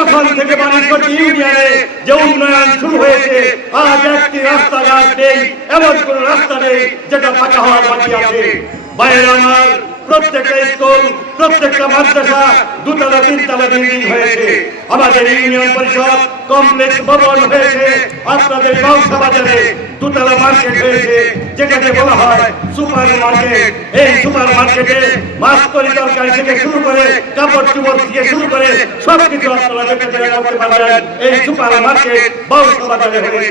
তখন থেকে বাণিজ্য ইউনিয়নে যে উন্নয়ন শুরু হয়েছে, আজ একটি রাস্তাঘাট নেই, এমন কোন রাস্তা নেই যেটা পাকা হওয়ার বাকি আছে। বাইরে আমার প্রত্যেকটা স্কুল, প্রত্যেকটা মাদ্রাসা দুতলা, তিনতলা বিল্ডিং হয়েছে। আমাদের ইউনিয়ন পরিষদ কমপ্লেক্স ভবন হয়েছে। আপনাদের ব্যবসা বাজারে দুতলা মার্কেট হয়েছে। যেটাকে বলা হয় সুপার মার্কেট এই সুপার মার্কেটে মাছ তরি তরকারি থেকে শুরু করে, কাপড় চুপড় থেকে শুরু করে সবকিছু আপনারা দেখতে পারবেন এই সুপার মার্কেট ব্যবসা বাজারে হয়েছে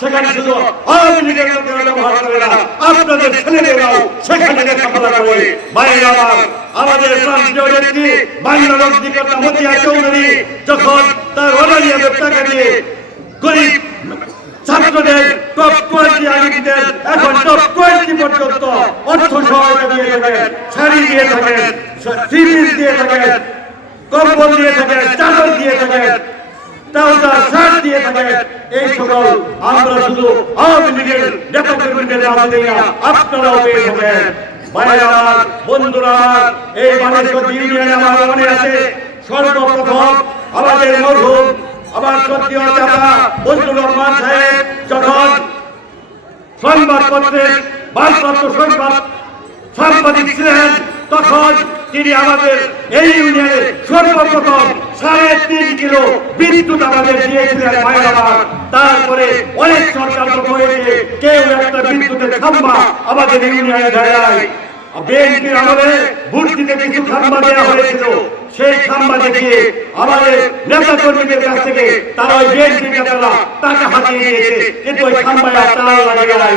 সেখানে শুধু আওয়ামী লীগের লোকেরা ব্যবহার করে না আপনাদের ছেলেমেয়েরাও সেখানে লেখাপড়া করে বাইরে আমাদের প্রান্তীয় নেত্রী বাংলা রক্তিকর্তা মতিয়া চৌধুরী যখন তার অনারিয়াদের টাকা দিয়ে গরিব ছাত্রদের টপ আগে দিতেন এখন টপ টোয়েন্টি পর্যন্ত অর্থ সহায়তা দিয়ে থাকেন শাড়ি দিয়ে থাকেন সিরিজ দিয়ে থাকেন কম্বল দিয়ে থাকেন চাদর দিয়ে থাকেন ট্রাউজার শার্ট দিয়ে থাকেন এই সকল আমরা শুধু আওয়ামী লীগের নেতা কর্মীদের নাম দিই আপনারাও পেয়ে থাকেন। ভাইরা বন্ধুরা এই বানেশ্বর ইউনিয়নে আমার মনে আছে, সর্বপ্রথম আমাদের মরহুম, আমার সত্যিও চাপা বন্ধু রহমান সাহেব, যখন সংবাদপত্রের ভারপ্রাপ্ত সংবাদ সাংবাদিক ছিলেন, তখন তিনি আমাদের এই ইউনিয়নে সর্বপ্রথম সাড়ে তিন কিলো বিদ্যুৎ আমাদের দিয়েছিলেন মায়েরা তারপরে অনেক সরকার হয়েছে কেউ একটা বিদ্যুতের খাম্বা আমাদের ইউনিয়নে দেয় বিএনপির ভর্তিতে কিছু খাম্বা দেওয়া হয়েছিল, সেই খাম্বা দেখিয়ে আমাদের নেতা কর্মীদের কাছ থেকে তারা ওই বিএনপি নেতারা টাকা হাতিয়ে নিয়েছে, কিন্তু ওই খাম্বায় আর তারা লাগে নাই।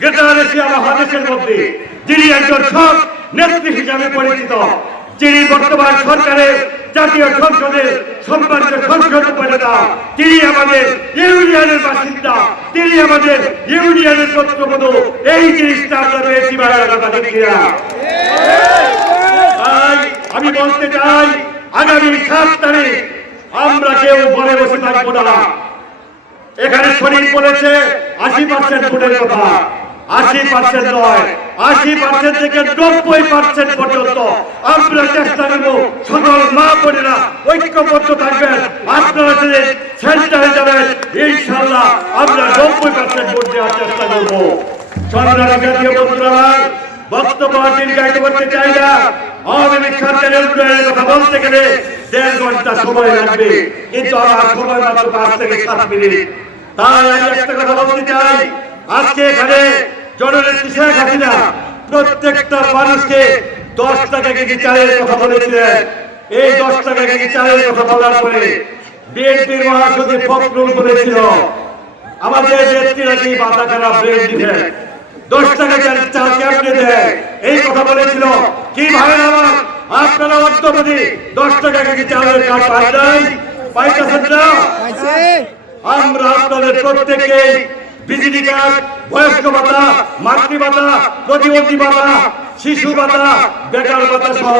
গেটার এশিয়া মহাদেশের মধ্যে। যিনি একজন নেত্রী হিসাবে পরিচিত, যিনি বর্তমান সরকারের জাতীয় সম্মানিত সংসদ উপনেতা, তিনি আমাদের ইউনিয়নের বাসিন্দা, তিনি আমাদের ইউনিয়নের এই জিনিসটা আমরা পেয়েছি আমি বলতে চাই, আগামী সাত তারিখ আমরা কেউ বলে বসে থাকব না। এখানে শরীর বলেছে, আশি পার্সেন্ট ভোটের কথা। আশি পার্সেন্ট নয়, আশি পার্সেন্ট থেকে নব্বই পার্সেন্ট পর্যন্ত। আমরা চেষ্টা করব, সকল মা বোনেরা ঐক্যবদ্ধ থাকবেন। আপনারা যদি নব্বই পার্সেন্ট চেষ্টা করব। সংগ্রামী জাতীয় বন্ধুরা, বক্তব্য করতে চাই না। আওয়ামী লীগ সরকারের গেলে ঘণ্টা সময় লাগবে। কিন্তু আমার চাই। আজকে এখানে জননেত্রী শেখ হাসিনা প্রত্যেকটা মানুষকে দশ টাকা কেজি চালের কথা বলেছিলেন। এই দশ টাকা কেজি চালের কথা বলার পরে বিএনপির মহাসচিব ফখরুল বলেছিল আমাদের নেত্রীরা কি মাথা খারাপ ব্রেন দশ টাকা চাল কেমনে দেয়? এই কথা বলেছিল। কি ভাই আমার আপনারা অর্থপতি দশ টাকা কেজি চালের কাজ পাই নাই? পাইতেছেন না? আমরা আপনাদের প্রত্যেককে বিজলি কার্ড বয়স্ক ভাতা, মাতৃ ভাতা, প্রতিবন্ধী ভাতা, শিশু ভাতা, বেকার ভাতা সহ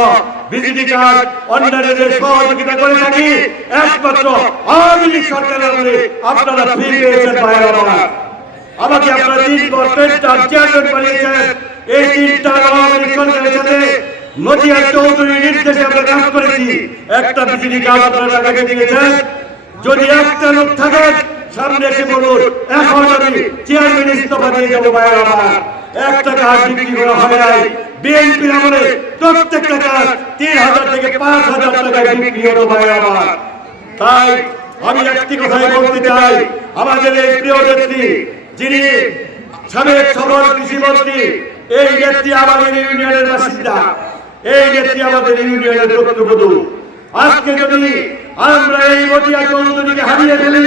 বিজলি কার্ড অন্যান্যদের সহযোগিতা করে থাকি। একমাত্র আওয়ামী লীগ সরকারের আমলে আপনারা ফ্রি পেয়েছেন আমার আমাকে আপনারা তিন বছর চার চেয়ারম্যান বানিয়েছেন। এই তিনটা আওয়ামী লীগ সরকারের সাথে নদিয়া চৌধুরীর নির্দেশে আমরা কাজ করেছি। একটা বিজলি কার্ড আপনারা দিয়েছেন? যদি একটা লোক থাকেন এসে বলুন, এখন আমি চেয়ারম্যান ইস্তফা দিয়ে যাব ভাইয়ের একটা কাজ বিক্রি করা হয় নাই। বিএনপির আমলে প্রত্যেকটা কাজ তিন হাজার থেকে পাঁচ হাজার টাকায় বিক্রি হলো ভাইয়ের আমার তাই আমি একটি কথাই বলতে চাই, আমাদের এই প্রিয় নেত্রী, যিনি সাবেক সবল কৃষিমন্ত্রী এই নেত্রী আমাদের ইউনিয়নের বাসিন্দা। এই নেত্রী আমাদের ইউনিয়নের পুত্রবধূ আজকে যদি আমরা এই মতিয়া চৌধুরীকে হারিয়ে ফেলি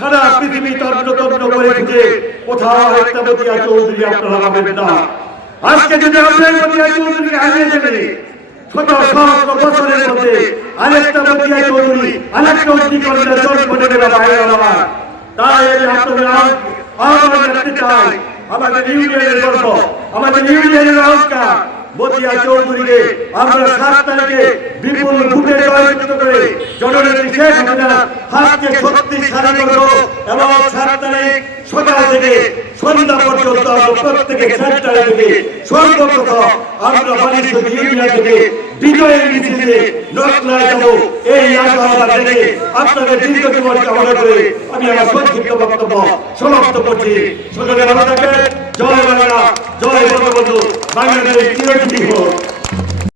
সারা পৃথিবী তন্ন করে খুঁজে কোথাও একটা মতিয়া চৌধুরী আপনারা পাবেন না। আজকে যদি এই মতিয়া চৌধুরীকে হারিয়ে ফেলি শত সহস্র বছরের মধ্যে আরেকটা মতিয়া চৌধুরী, আরেকটা অগ্নিকন্যা জন্ম নেবে বাইরে আমাদের ইউনিয়নের গর্ব, আমাদের ইউনিয়নের অহংকার মতিয়া চৌধুরীকে আমরা সাত তারিখে বিপুল ভোটে জয়যুক্ত করে জননেত্রী শেখ হাসিনার হাতকে শক্তিশালী করব এবং সাত তারিখ সকাল থেকে সন্ধ্যা পর্যন্ত আমরা প্রত্যেকে সেন্টারে থেকে সর্বপ্রথম আমরা বাণিজ্য ইউনিয়ন থেকে বিজয়ের মিছিলে নকলায় যাব। এই আশাবাদ রেখে আপনাদের দীর্ঘ জীবন কামনা করে আমি আমার সংক্ষিপ্ত বক্তব্য সমাপ্ত করছি। সকলে ভালো থাকবেন। জয় বাংলা, জয় বঙ্গবন্ধু। বাংলাদেশ চিরজীবী হোক।